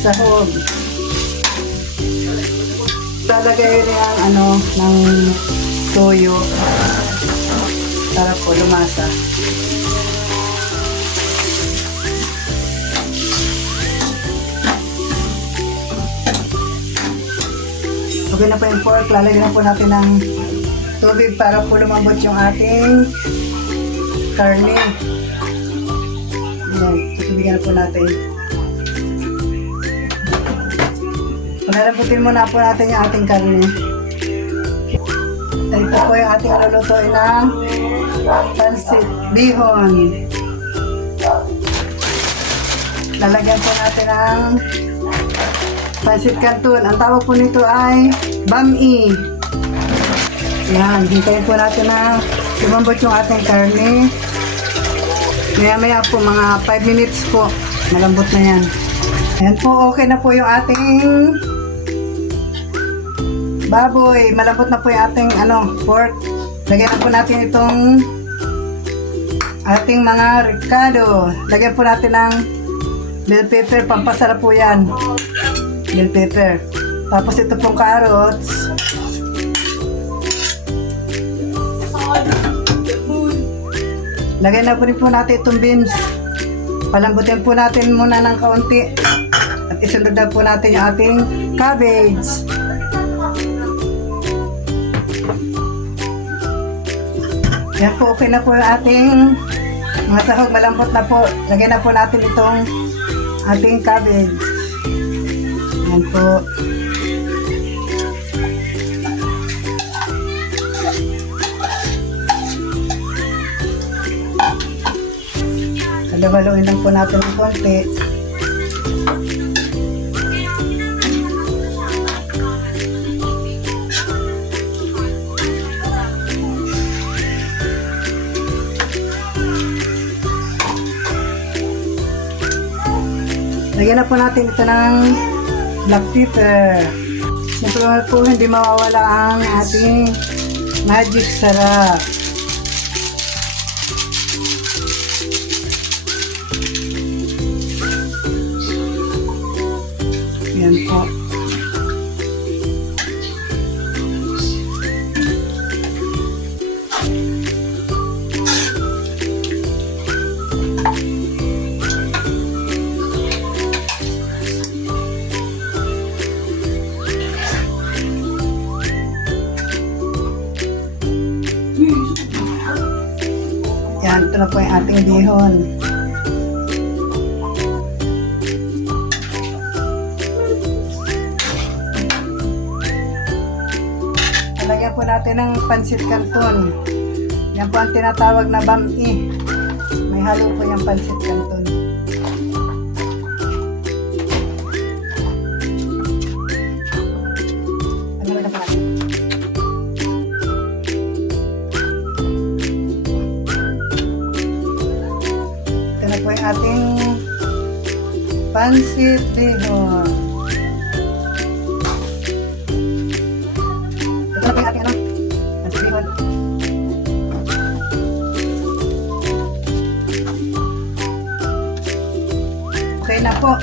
sahog. Lalagay rin ang ng toyo para po lumasa. Okay na po yung pork. Lalagyan na po natin ng tubig para po lumambot yung ating karne. Ayan, tutubigan na po natin. Paglalamputin muna po natin yung ating karne. Ito po yung ating lulutuin ng pansit bihon. Lalagyan po natin ng pansit canton. Ang tawag po nito ay bami. Yan, hintayin po natin na lumambot yung ating karne. Maya po, mga 5 minutes po, malambot na yan. Ayan po, okay na po yung ating baboy. Malambot na po yung ating pork. Lagyan na po natin itong ating mga ricado. Lagyan po natin ng bell pepper, pampasarap po yan. Bell pepper. Tapos ito pong carrots. Lagyan na po rin po natin itong beans. Palambutin po natin muna ng kaunti. At isunod na po natin yung ating cabbage. Yan po, okay na po yung ating mga sahog. Malambot na po. Lagyan na po natin itong ating cabbage. Yan po. Halo-haloin lang po natin ng konti. Lagyan na po natin ito ng black pepper. Siyempre po hindi mawawala ang ating magic sarap. Yan po. Yan, ito na po yung ating bihon. Lagyan po natin ng pansit canton. Yan po ang tinatawag na bami. May halo po yung pansit canton. Ano na po natin? Ito na po yung ating pansit bihon. Okay na po.